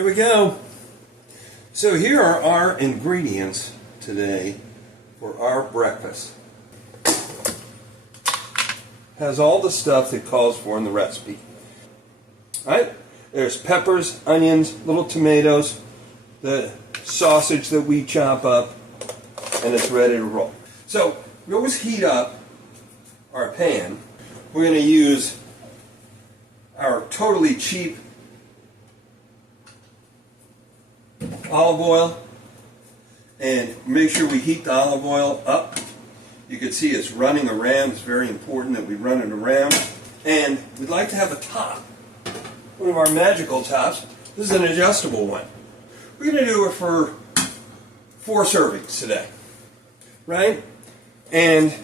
Here we go. So here are our ingredients today for our breakfast. Has all the stuff that calls for in the recipe. All right? There's peppers, onions, little tomatoes, the sausage that we chop up, and it's ready to roll. So we always heat up our pan. We're going to use our totally cheap olive oil, and make sure we heat the olive oil up. You can see it's running around. It's very important that we run it around. And we'd like to have a top, one of our magical tops. This is an adjustable one. We're going to do it for 4 servings today, right? And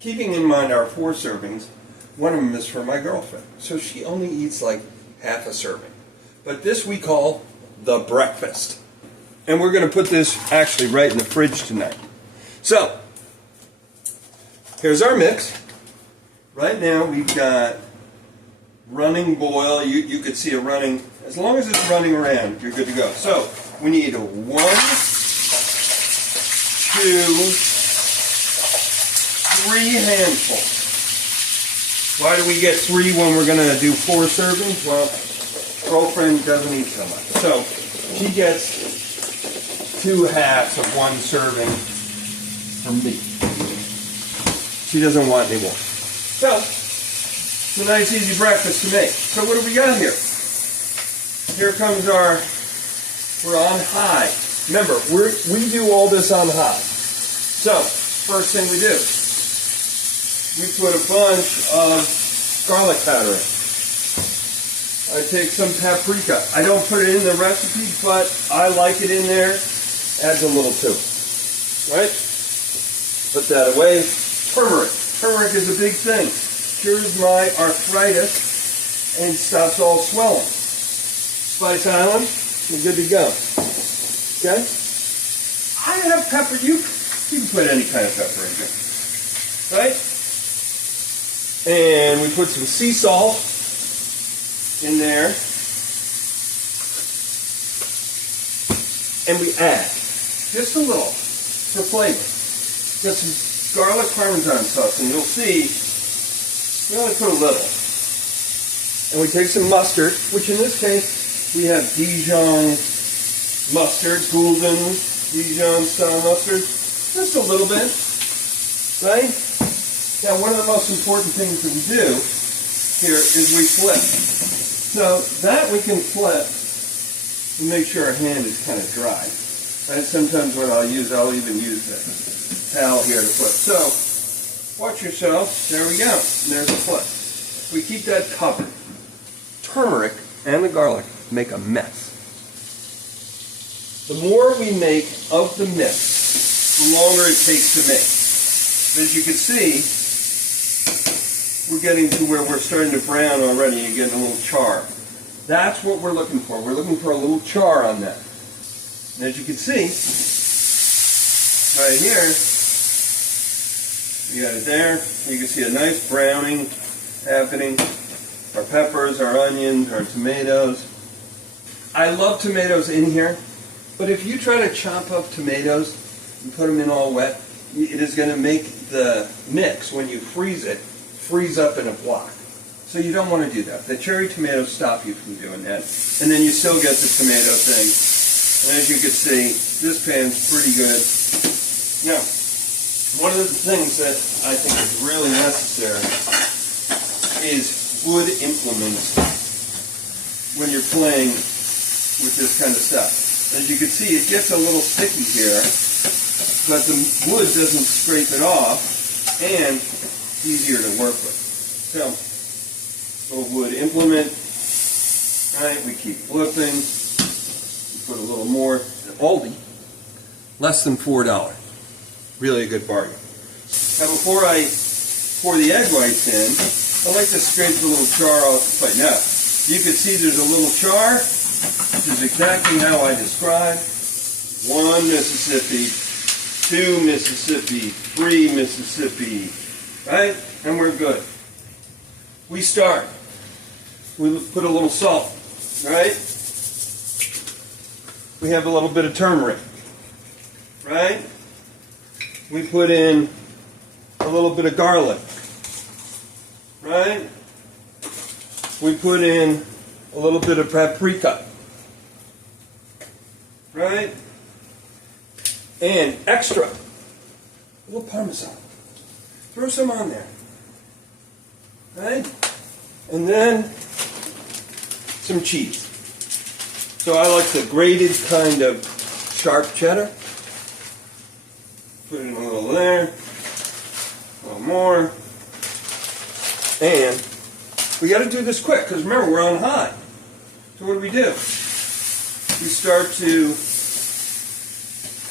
keeping in mind our 4 servings, one of them is for my girlfriend. So she only eats like half a serving. But this we call the breakfast. And we're going to put this actually right in the fridge tonight. So, here's our mix. Right now we've got running boil. You could see it running. As long as it's running around, you're good to go. So, we need 1, 2, 3 handfuls. Why do we get 3 when we're going to do 4 servings? Well, girlfriend doesn't eat so much. So, she gets 2 halves of 1 serving from me. She doesn't want any more. So, it's a nice easy breakfast to make. So what do we got here? Here comes we're on high. Remember, we do all this on high. So, first thing we do, we put a bunch of garlic powder in. I take some paprika. I don't put it in the recipe, but I like it in there. Adds a little to it. Right? Put that away. Turmeric. Turmeric is a big thing. Cures my arthritis and stops all swelling. Spice Island, you're good to go. Okay? I have pepper. You can put any kind of pepper in here. Right? And we put some sea salt in there. And we add just a little for flavor. Got some garlic parmesan sauce, and you'll see we only put a little. And we take some mustard, which in this case we have Dijon mustard, Gulden Dijon style mustard. Just a little bit, right? Now, one of the most important things that we do here is we flip. So that we can flip and make sure our hand is kind of dry. And sometimes what I'll even use the towel here to flip. So, watch yourself. There we go. And there's a flip. We keep that covered. Turmeric and the garlic make a mess. The more we make of the mix, the longer it takes to make. As you can see, we're getting to where we're starting to brown already and getting a little char. That's what we're looking for. We're looking for a little char on that. And as you can see, right here, we got it there. You can see a nice browning happening. Our peppers, our onions, our tomatoes. I love tomatoes in here, but if you try to chop up tomatoes and put them in all wet, it is going to make the mix, when you freeze it, freeze up in a block. So you don't want to do that. The cherry tomatoes stop you from doing that. And then you still get the tomato thing. And as you can see, this pan's pretty good. Now, one of the things that I think is really necessary is wood implements when you're playing with this kind of stuff. As you can see, it gets a little sticky here, but the wood doesn't scrape it off, and it's easier to work with. So, little wood implement. Right, we keep flipping. We put a little more. Aldi, less than $4. Really a good bargain. Now, before I pour the egg whites in, I like to scrape the little char off the plate. Now, you can see there's a little char, which is exactly how I described. 1 Mississippi, 2 Mississippi, 3 Mississippi, right? And we're good. We start. We put a little salt. right? We have a little bit of turmeric, right? We put in a little bit of garlic, right? We put in a little bit of paprika, right? And extra, a little Parmesan. Throw some on there, right? And then some cheese. So I like the grated kind of sharp cheddar. Put in a little there, a little more. And we got to do this quick because remember we're on high. So what do? We start to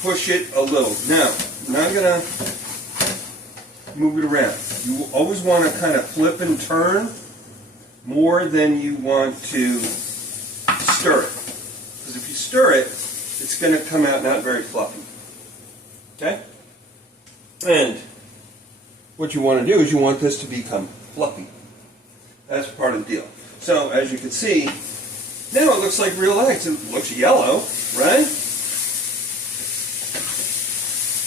push it a little. Now, I'm not going to move it around. You always want to kind of flip and turn more than you want to stir it. Because if you stir it, it's going to come out not very fluffy. Okay? And what you want to do is you want this to become fluffy. That's part of the deal. So, as you can see, now it looks like real eggs. It looks yellow, right?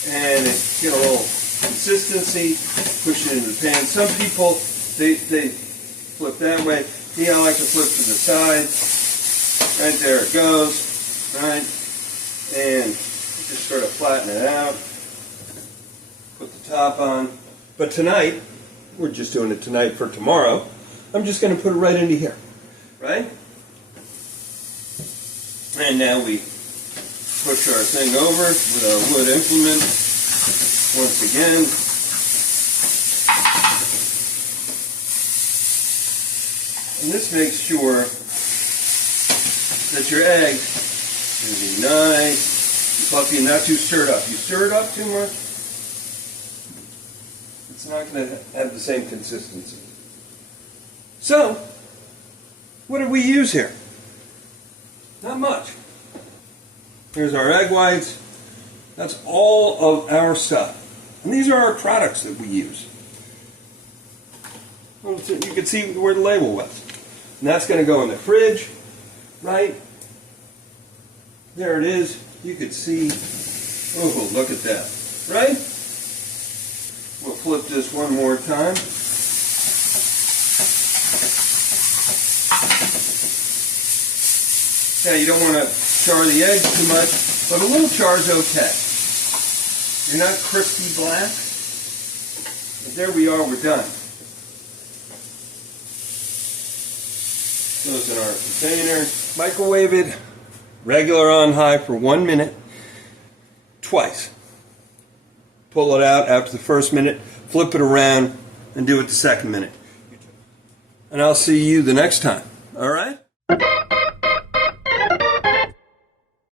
And it get a little consistency, push it into the pan. Some people, they flip that way. Me, I like to flip to the side. Right there it goes, right? And just sort of flatten it out. Put the top on. But tonight, we're just doing it tonight for tomorrow. I'm just going to put it right into here, right? And now we push our thing over with our wood implement once again. And this makes sure that your egg is going to be nice and fluffy and not too stirred up. You stir it up too much, it's not going to have the same consistency. So, what did we use here? Not much. Here's our egg whites. That's all of our stuff. And these are our products that we use. You can see where the label was. And that's going to go in the fridge, right? There it is. You could see. Oh, look at that. Right? We'll flip this one more time. Yeah, you don't want to char the eggs too much, but a little char is okay. You're not crispy black. But there we are, we're done. Those in our container. Microwave it, regular on high for 1 minute, twice. Pull it out after the first minute, flip it around, and do it the second minute. And I'll see you the next time. All right?